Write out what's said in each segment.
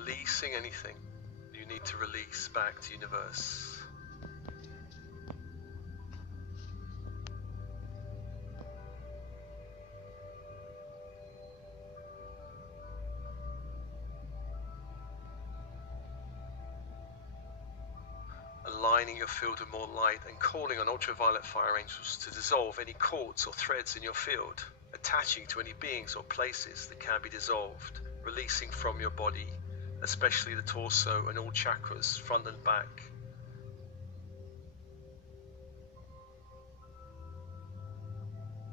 releasing anything you need to release back to universe. Aligning your field with more light and calling on ultraviolet fire angels to dissolve any cords or threads in your field, attaching to any beings or places that can be dissolved, releasing from your body, especially the torso and all chakras, front and back.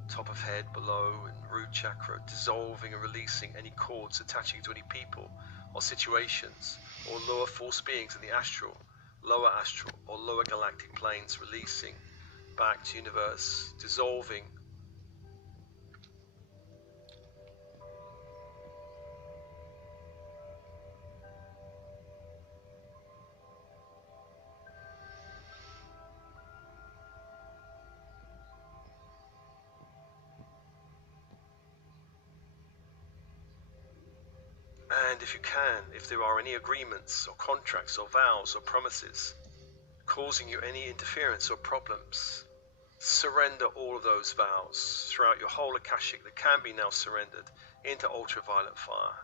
Top of head, below, and root chakra, dissolving and releasing any cords attaching to any people or situations or lower force beings in the astral, lower astral or lower galactic planes, releasing back to universe, dissolving. And if you can, if there are any agreements or contracts or vows or promises causing you any interference or problems, surrender all of those vows throughout your whole Akashic that can be now surrendered into ultraviolet fire.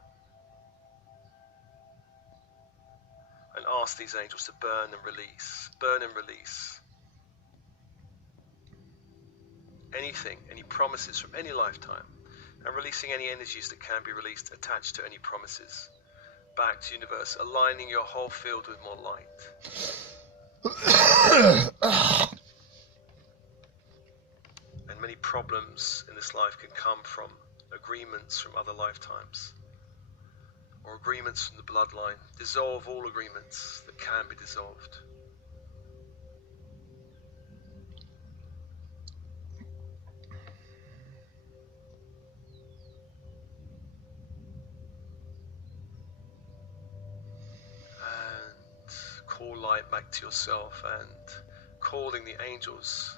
And ask these angels to burn and release anything, any promises from any lifetime, and releasing any energies that can be released attached to any promises back to universe, aligning your whole field with more light. And many problems in this life can come from agreements from other lifetimes or agreements from the bloodline. Dissolve all agreements that can be dissolved. Call light back to yourself and calling the angels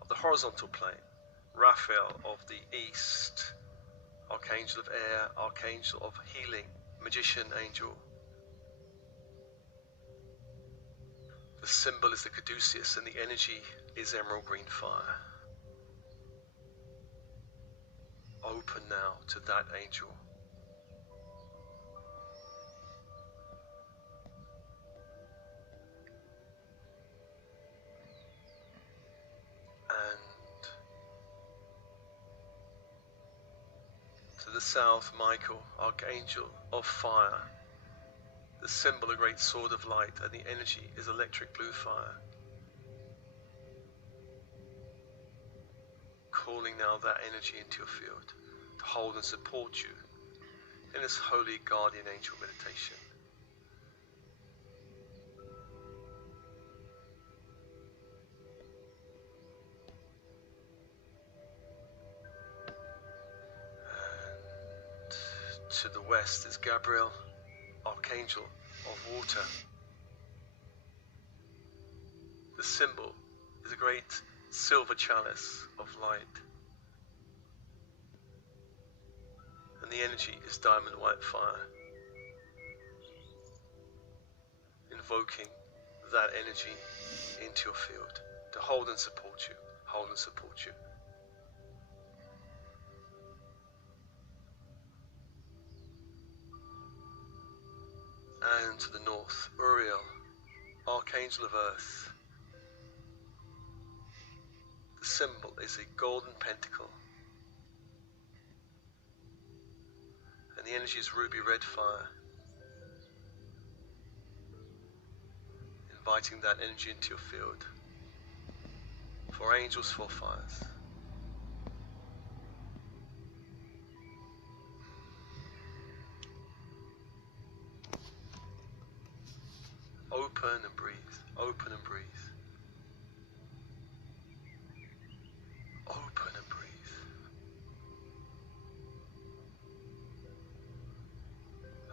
of the horizontal plane, Raphael of the east, Archangel of air, Archangel of healing, Magician angel. The symbol is the caduceus and the energy is emerald green fire. Open now to that angel. To the south, Michael, Archangel of fire. The symbol, a great sword of light, and the energy is electric blue fire. Calling now that energy into your field to hold and support you in this holy guardian angel meditation. To the west is Gabriel, Archangel of water. The symbol is a great silver chalice of light. And the energy is diamond white fire. Invoking that energy into your field to hold and support you, hold and support you. And to the north, Uriel, Archangel of Earth. The symbol is a golden pentacle. And the energy is ruby red fire. Inviting that energy into your field. 4 angels, 4 fires. Open and breathe, open and breathe. Open and breathe.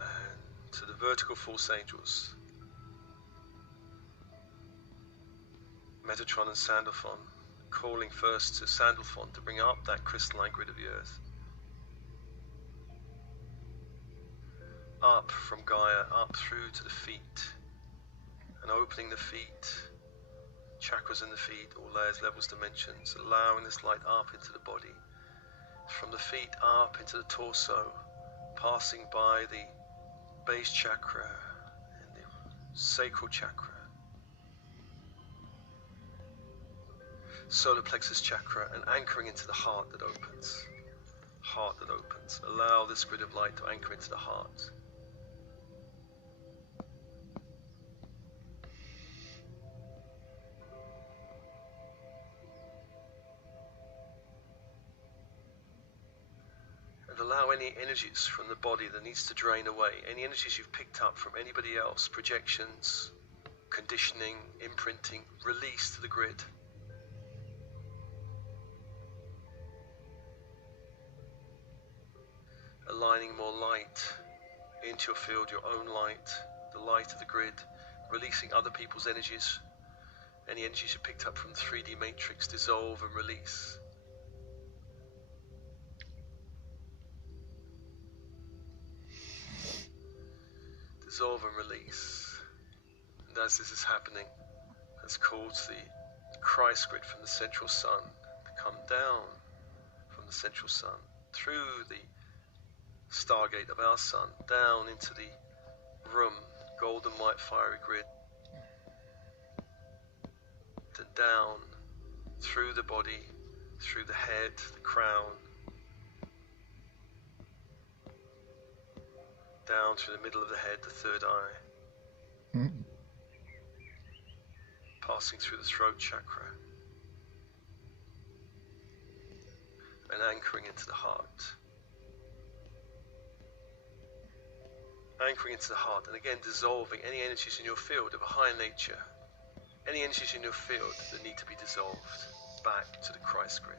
And to the vertical force angels, Metatron and Sandalphon, calling first to Sandalphon to bring up that crystalline grid of the earth. up from Gaia, up through to the feet, and opening the feet, chakras in the feet, all layers, levels, dimensions, allowing this light up into the body, from the feet up into the torso, passing by the base chakra and the sacral chakra, solar plexus chakra, and anchoring into the heart that opens. Heart that opens. Allow this grid of light to anchor into the heart. And allow any energies from the body that needs to drain away, any energies you've picked up from anybody else, projections, conditioning, imprinting, release to the grid. Aligning more light into your field, your own light, the light of the grid, releasing other people's energies. Any energies you picked up from the 3D matrix, dissolve and release. Dissolve and release. And as this is happening, let's cause the Christ grid from the central sun to come down from the central sun, through the stargate of our sun, down into the room, golden white fiery grid, then down through the body, through the head, the crown, down through the middle of the head, the third eye, passing through the throat chakra, and anchoring into the heart. Anchoring into the heart, and again dissolving any energies in your field of a higher nature, any energies in your field that need to be dissolved back to the Christ grid.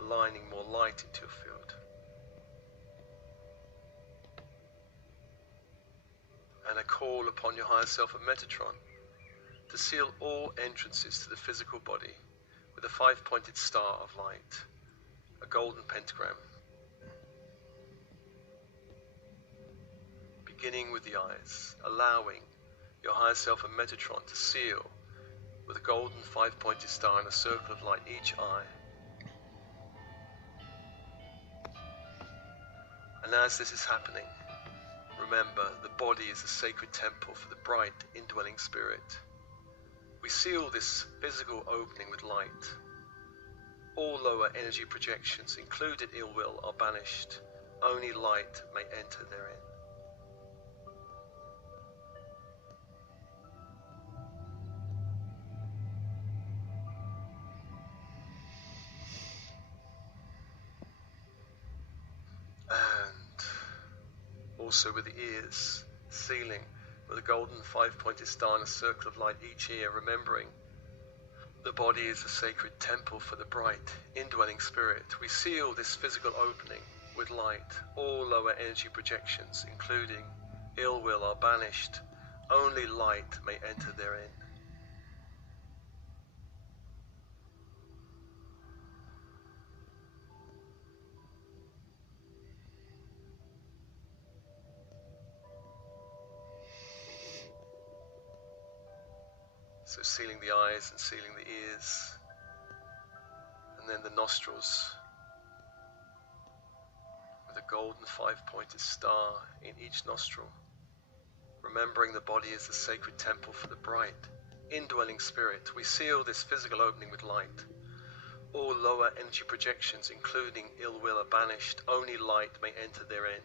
Aligning more light into your field. And a call upon your higher self of Metatron to seal all entrances to the physical body with a 5-pointed star of light, a golden pentagram, beginning with the eyes, allowing your higher self and Metatron to seal with a golden 5-pointed star and a circle of light each eye. And as this is happening, remember, the body is a sacred temple for the bright indwelling spirit. We seal this physical opening with light. All lower energy projections, including ill will, are banished. Only light may enter therein. And also with the ears, sealing with a golden 5-pointed star and a circle of light each ear, remembering the body is a sacred temple for the bright indwelling spirit. We seal this physical opening with light. All lower energy projections, including ill will, are banished. Only light may enter therein. So sealing the eyes and sealing the ears, and then the nostrils with a golden 5-pointed star in each nostril, remembering the body is the sacred temple for the bright indwelling spirit. We seal this physical opening with light. All lower energy projections, including ill will, are banished. Only light may enter therein.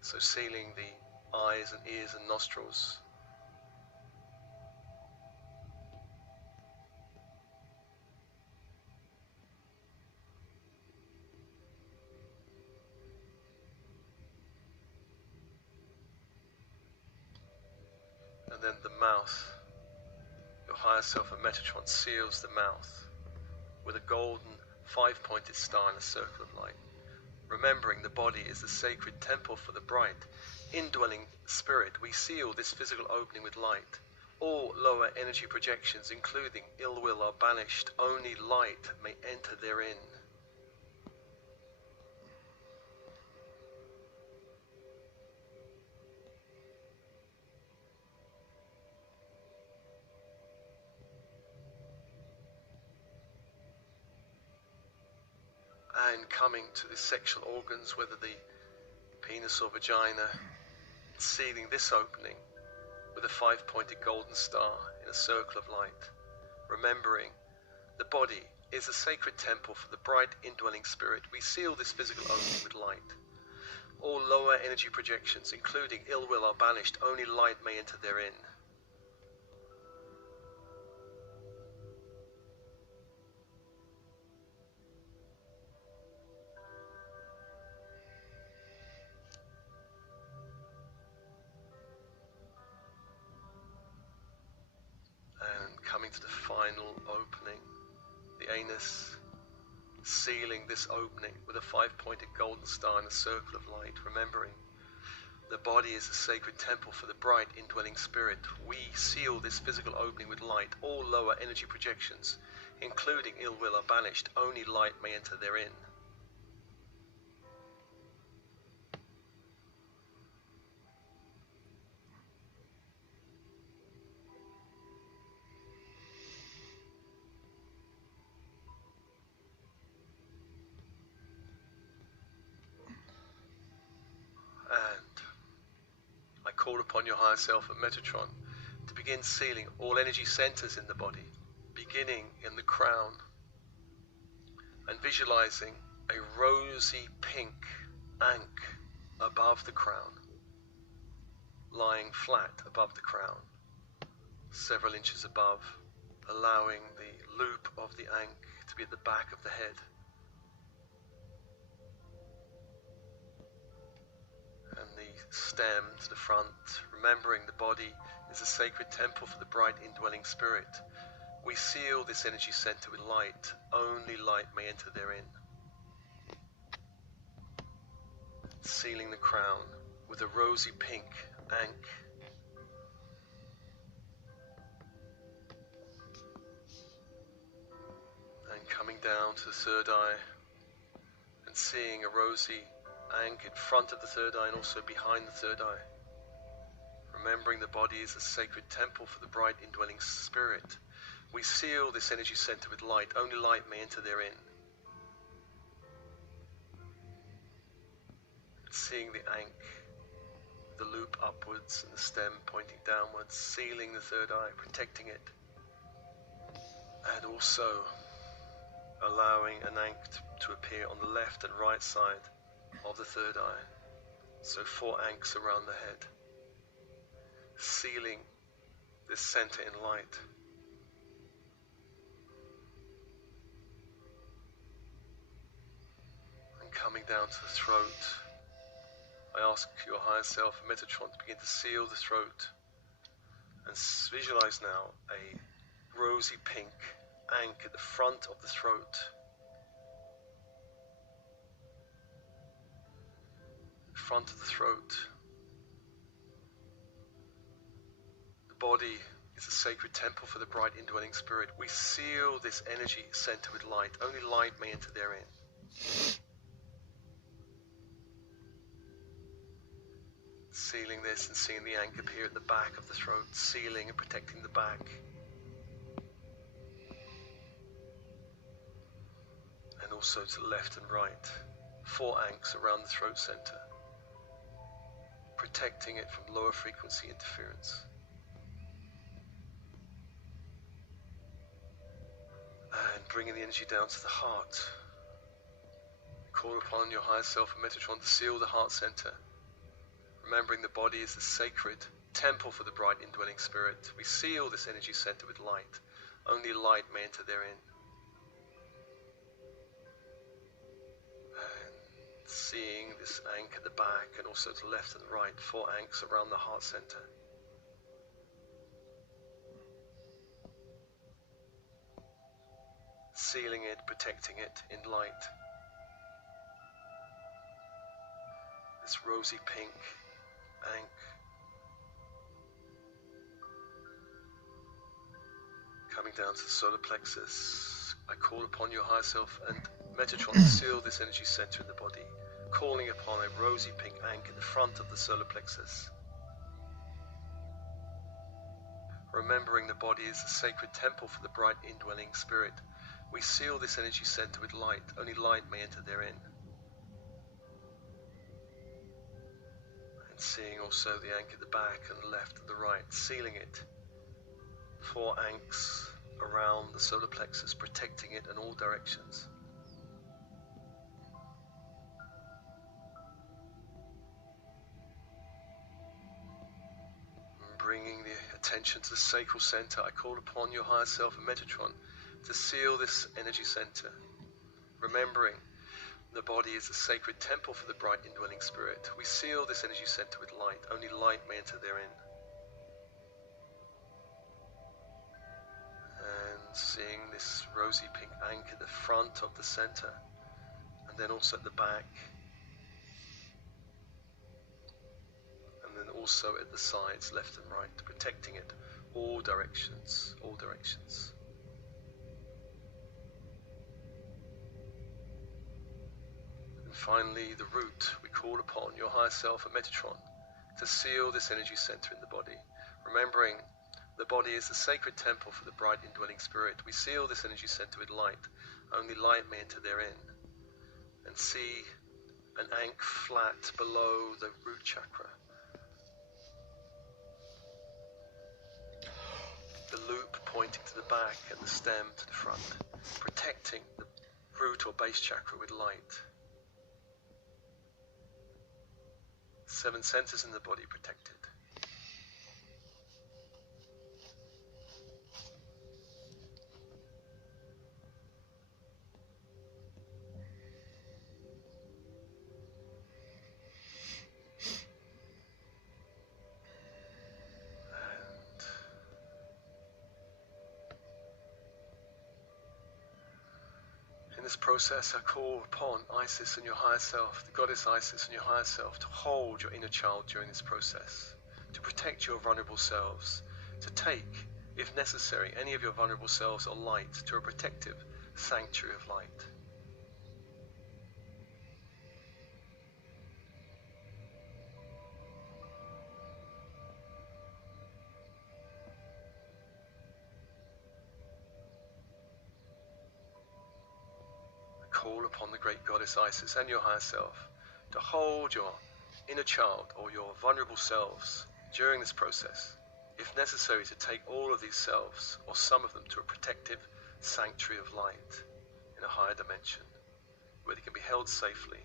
So sealing the eyes and ears and nostrils. And then the mouth. Your higher self of Metatron seals the mouth with a golden 5-pointed star and a circle of light. Remembering the body is the sacred temple for the bright indwelling spirit, we seal this physical opening with light. All lower energy projections, including ill will, are banished. Only light may enter therein. And coming to the sexual organs, whether the penis or vagina, sealing this opening with a 5-pointed golden star in a circle of light, remembering the body is a sacred temple for the bright indwelling spirit. We seal this physical opening with light. All lower energy projections, including ill will, are banished. Only light may enter therein. And coming to the final opening, the anus, sealing this opening with a 5-pointed golden star in a circle of light, remembering the body is a sacred temple for the bright indwelling spirit. We seal this physical opening with light. All lower energy projections, including ill will, are banished. Only light may enter therein. And I call upon your higher self at Metatron to begin sealing all energy centers in the body, beginning in the crown, and visualizing a rosy pink ankh above the crown, lying flat above the crown, several inches above, allowing the loop of the ankh to be at the back of the head. And the stem to the front, remembering the body is a sacred temple for the bright indwelling spirit. We seal this energy center with light. Only light may enter therein. Sealing the crown with a rosy pink ankh. And coming down to the third eye and seeing a rosy ankh in front of the third eye and also behind the third eye. Remembering the body is a sacred temple for the bright indwelling spirit. We seal this energy center with light. Only light may enter therein. Seeing the ankh, the loop upwards and the stem pointing downwards, sealing the third eye, protecting it. And also allowing an ankh to appear on the left and right side of the third eye. So 4 ankhs around the head. Sealing this center in light. And coming down to the throat, I ask your higher self, Metatron, to begin to seal the throat. And visualize now a rosy pink ankh at the front of the throat. Front of the throat. The body is a sacred temple for the bright indwelling spirit. We seal this energy center with light. Only light may enter therein. Sealing this and seeing the ankh appear at the back of the throat, sealing and protecting the back. And also to the left and right. 4 ankhs around the throat center, protecting it from lower frequency interference. And bringing the energy down to the heart. Call upon your higher self and Metatron to seal the heart center. Remembering the body is the sacred temple for the bright indwelling spirit. We seal this energy center with light. Only light may enter therein. And seeing this ankh at the back and also to the left and right, 4 ankhs around the heart center. Sealing it, protecting it in light. This rosy pink ankh. coming down to the solar plexus, I call upon your higher self and Metatron to seal this energy center in the body, calling upon a rosy pink anchor at the front of the solar plexus. Remembering the body is a sacred temple for the bright indwelling spirit, we seal this energy center with light. Only light may enter therein. And seeing also the anchor at the back and the left and the right, sealing it. 4 anchors around the solar plexus, protecting it in all directions. Bringing the attention to the sacral center, I call upon your higher self and Metatron to seal this energy center. Remembering the body is a sacred temple for the bright indwelling spirit, we seal this energy center with light. Only light may enter therein. And seeing this rosy pink anchor at the front of the center, and then also at the back, and then also at the sides, left and right, protecting it, all directions, all directions. And finally, the root, we call upon your higher self and Metatron to seal this energy center in the body. Remembering the body is the sacred temple for the bright indwelling spirit, we seal this energy center with light. Only light may enter therein. And see an anchor flat below the root chakra. The loop pointing to the back and the stem to the front, protecting the root or base chakra with light. 7 centers in the body protected. In this process, I call upon Isis and your higher self, the goddess Isis and your higher self, to hold your inner child during this process, to protect your vulnerable selves, to take, if necessary, any of your vulnerable selves or light to a protective sanctuary of light. Call upon the great goddess Isis and your higher self to hold your inner child or your vulnerable selves during this process, if necessary, to take all of these selves or some of them to a protective sanctuary of light in a higher dimension where they can be held safely.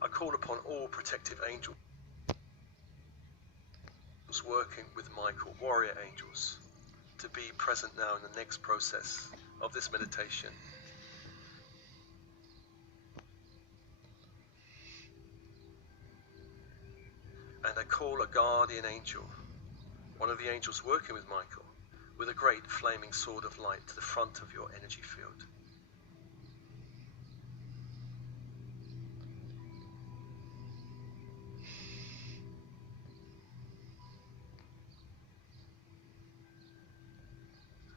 I call upon all protective angels working with Michael, warrior angels, to be present now in the next process of this meditation. And I call a guardian angel, one of the angels working with Michael, with a great flaming sword of light to the front of your energy field.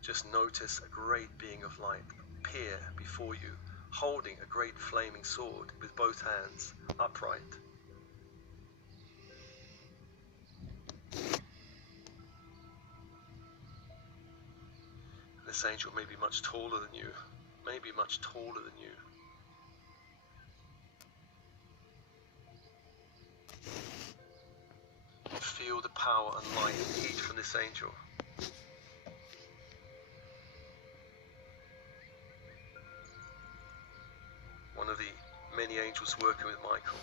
Just notice a great being of light appear before you, holding a great flaming sword with both hands upright. This angel may be much taller than you, maybe much taller than you. Feel feel the power and light and heat from this angel. One of the many angels working with Michael.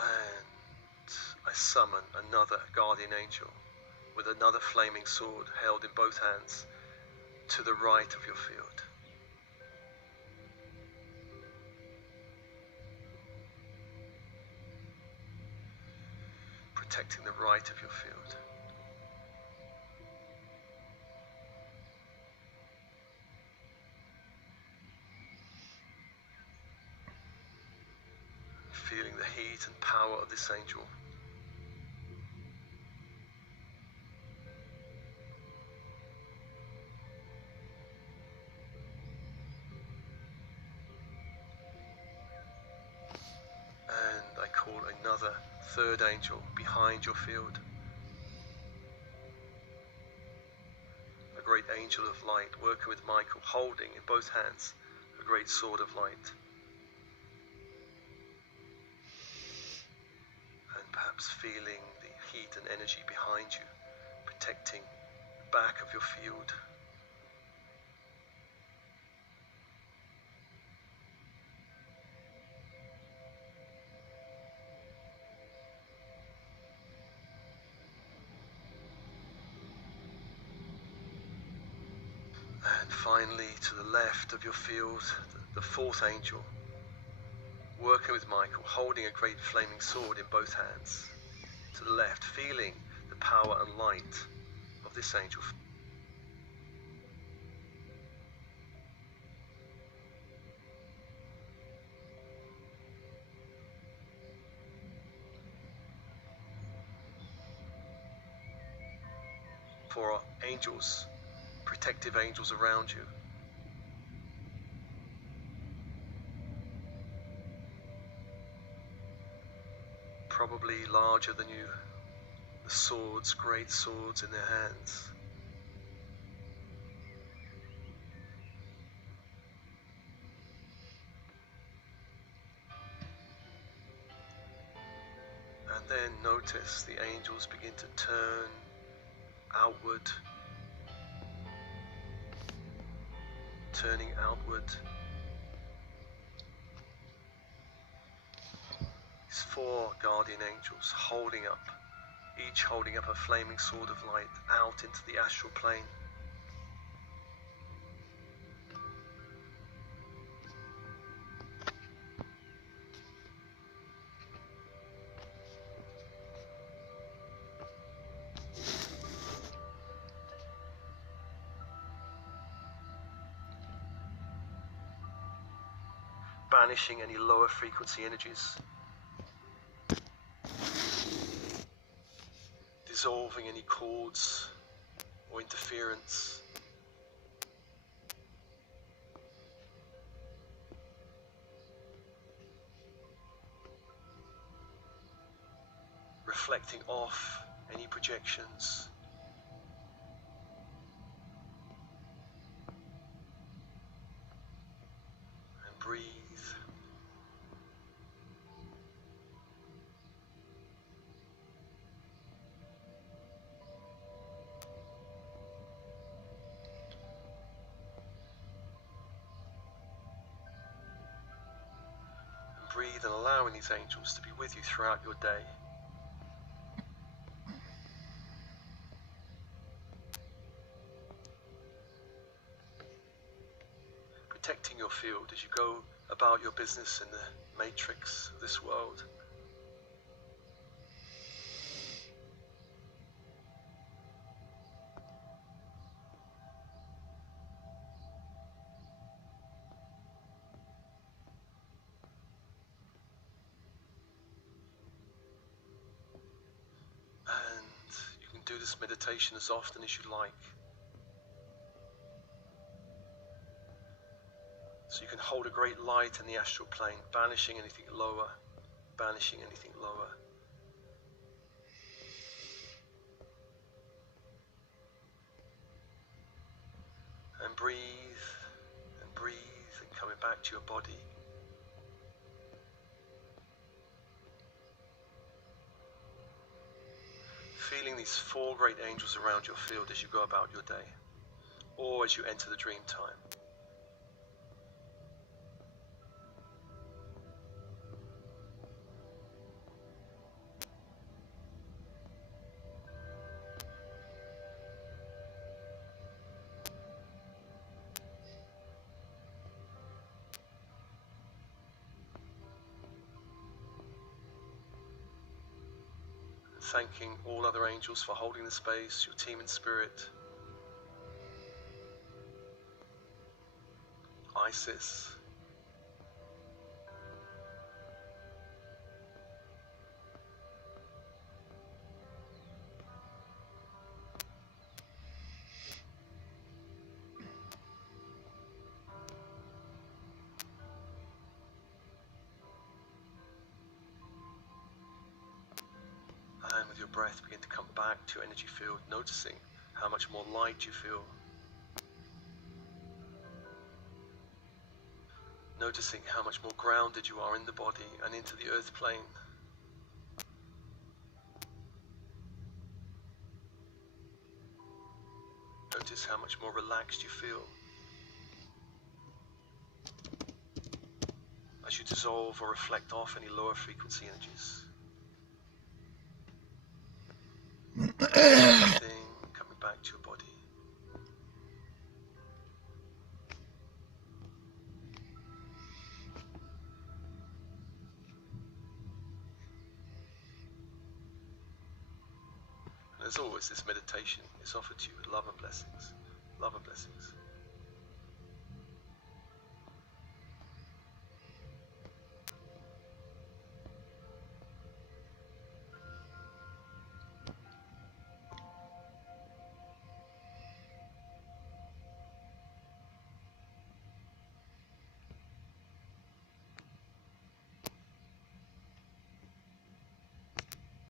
And I summon another guardian angel with another flaming sword held in both hands to the right of your field. Protecting the right of your field. Feeling the heat and power of this angel. And I call another third angel behind your field. A great angel of light working with Michael, holding in both hands a great sword of light. And perhaps feeling the heat and energy behind you, protecting the back of your field. And finally, to the left of your field, the fourth angel, working with Michael, holding a great flaming sword in both hands. To the left, feeling the power and light of this angel. For our angels, protective angels around you. Probably larger than you, the swords, great swords in their hands. And then notice the angels begin to turn outward, turning outward. These four guardian angels holding up, each holding up a flaming sword of light out into the astral plane. Banishing any lower frequency energies. Dissolving any cords or interference. Reflecting off any projections. And breathe. Breathe and allowing these angels to be with you throughout your day. Protecting your field as you go about your business in the matrix of this world. And you can do this meditation as often as you like. So you can hold a great light in the astral plane, banishing anything lower, banishing anything lower. And breathe, and coming back to your body. feeling these 4 great angels around your field as you go about your day, or as you enter the dream time. Thanking all other angels for holding the space, your team in spirit, Isis, and with your breath begin to come back to your energy field, noticing how much more light you feel. Noticing how much more grounded you are in the body and into the earth plane. Notice how much more relaxed you feel as you dissolve or reflect off any lower frequency energies. Everything coming back to your body. And as always, this meditation is offered to you with love and blessings. Love and blessings.